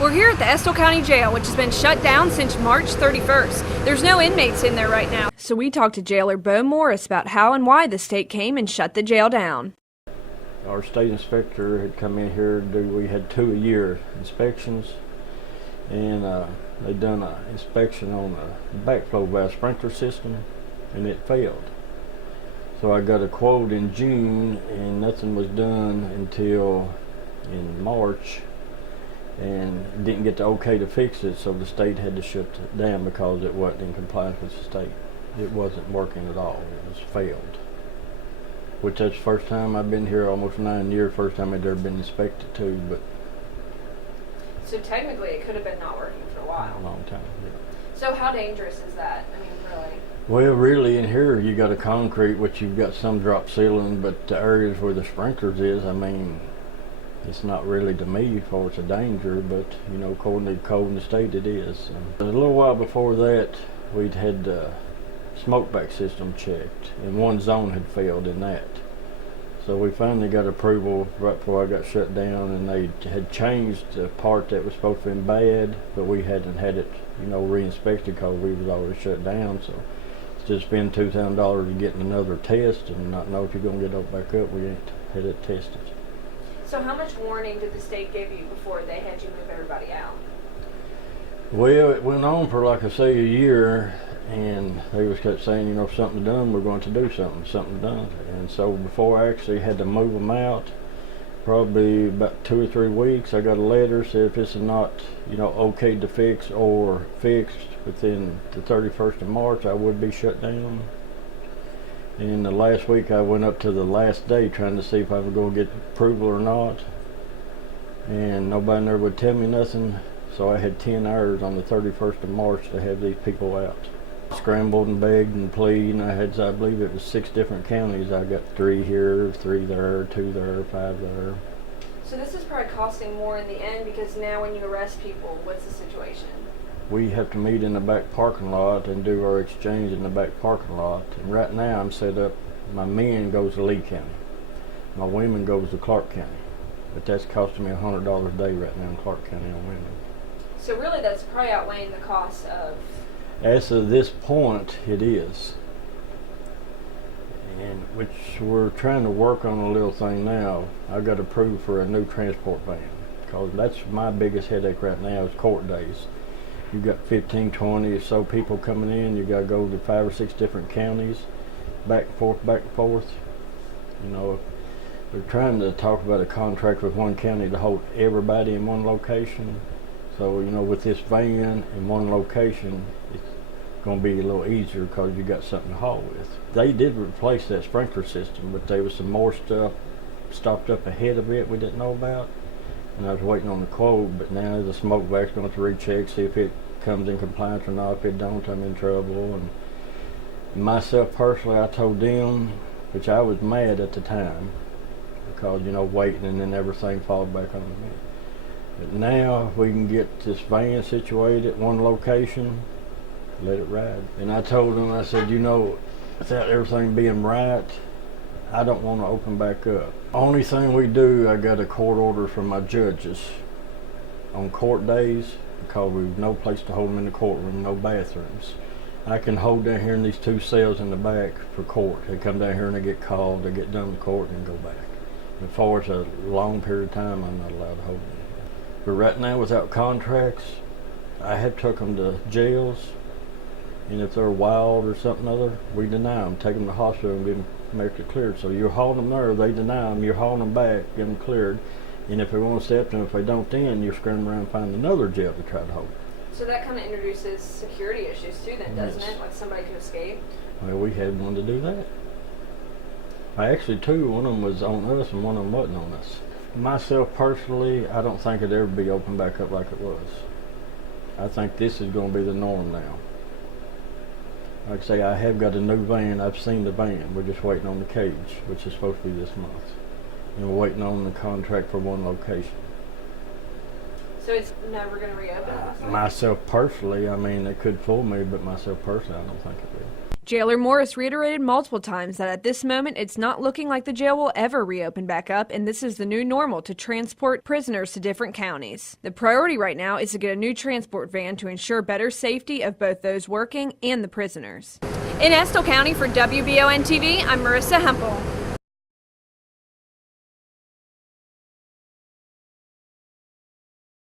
We're here at the Estill County Jail, which has been shut down since March 31st. There's no inmates in there right now. So we talked to jailer Bo Morris about how and why the state came and shut the jail down. Our state inspector had come in here to we had 2 a year inspections, and they done an inspection on the backflow valve sprinkler system, and it failed. So I got a quote in June, and nothing was done until in March, and didn't get the okay to fix it, so the state had to shut it down because it wasn't in compliance with the state. It wasn't working at all. It was failed. Which that's the first time I've been here, almost 9 years, first time I'd ever been inspected too. But so technically it could have been not working for a while. A long time, yeah. So how dangerous is that? I mean, really? Well, really, in here you got a concrete, which you've got some drop ceiling, but the areas where the sprinklers is, I mean, it's not really to me for it's a danger, but you know, according to the code in the state, it is. A little while before that, we'd had the smoke back system checked, and one zone had failed in that. So we finally got approval right before I got shut down, and they had changed the part that was supposed to be bad, but we hadn't had it, you know, re-inspected because we was already shut down. So it's just spend $2,000 to get another test and not know if you're gonna get it back up. We ain't had it tested. So how much warning did the state give you before they had you move everybody out? Well, it went on for, like I say, a year, and they was kept saying, you know, if something's done, we're going to do something done. And so before I actually had to move them out, probably about 2 or 3 weeks, I got a letter said if this is not, you know, okay to fix or fixed within the 31st of March, I would be shut down. And the last week I went up to the last day trying to see if I was going to get approval or not, and nobody never would tell me nothing. So I had 10 hours on the 31st of March to have these people out. Scrambled and begged and pleaded, and I believe it was 6 different counties. I got 3 here, 3 there, 2 there, 5 there. So this is probably costing more in the end, because now when you arrest people, what's the situation? We have to meet in the back parking lot and do our exchange in the back parking lot. And right now I'm set up, my men goes to Lee County. My women goes to Clark County. But that's costing me $100 a day right now in Clark County on women. So really that's probably outweighing the cost of... As of this point, it is. And which we're trying to work on a little thing now. I got approved for a new transport van, because that's my biggest headache right now is court days. You've got 15, 20 or so people coming in. You got to go to 5 or 6 different counties, back and forth, back and forth. You know, they're trying to talk about a contract with one county to hold everybody in one location. So, you know, with this van in one location, it's going to be a little easier because you got something to haul with. They did replace that sprinkler system, but there was some more stuff stopped up ahead of it we didn't know about. And I was waiting on the quote, but now the smoke vac's going to recheck, see if it comes in compliance or not. If it don't, I'm in trouble. And myself personally, I told them, which I was mad at the time, because, you know, waiting and then everything fall back on me. But now we can get this van situated at one location, let it ride. And I told them, I said, you know, without everything being right, I don't want to open back up. Only thing we do, I got a court order from my judges on court days, because we've no place to hold them in the courtroom, no bathrooms. I can hold down here in these 2 cells in the back for court. They come down here and they get called, they get done with court and go back. As far as a long period of time, I'm not allowed to hold them. But right now, without contracts, I have took them to jails, and if they're wild or something other, we deny them, take them to the hospital and get them medically cleared. So you're hauling them there, they deny them, you're hauling them back, get them cleared, and if they want to step them, if they don't, then you're scrambling around and find another jail to try to hold. So that kind of introduces security issues too then, doesn't Yes. it? Like somebody could escape? Well, we had one to do that. Actually 2, one of them was on us and one of them wasn't on us. Myself personally, I don't think it'd ever be opened back up like it was. I think this is going to be the norm now. Like I say, I have got a new van. I've seen the van. We're just waiting on the cage, which is supposed to be this month. And we're waiting on the contract for one location. So it's never going to reopen? Myself personally, I mean, it could fool me, but myself personally, I don't think it will. Jailer Morris reiterated multiple times that at this moment it's not looking like the jail will ever reopen back up, and this is the new normal to transport prisoners to different counties. The priority right now is to get a new transport van to ensure better safety of both those working and the prisoners. In Estill County for WBON TV, I'm Marissa Hempel.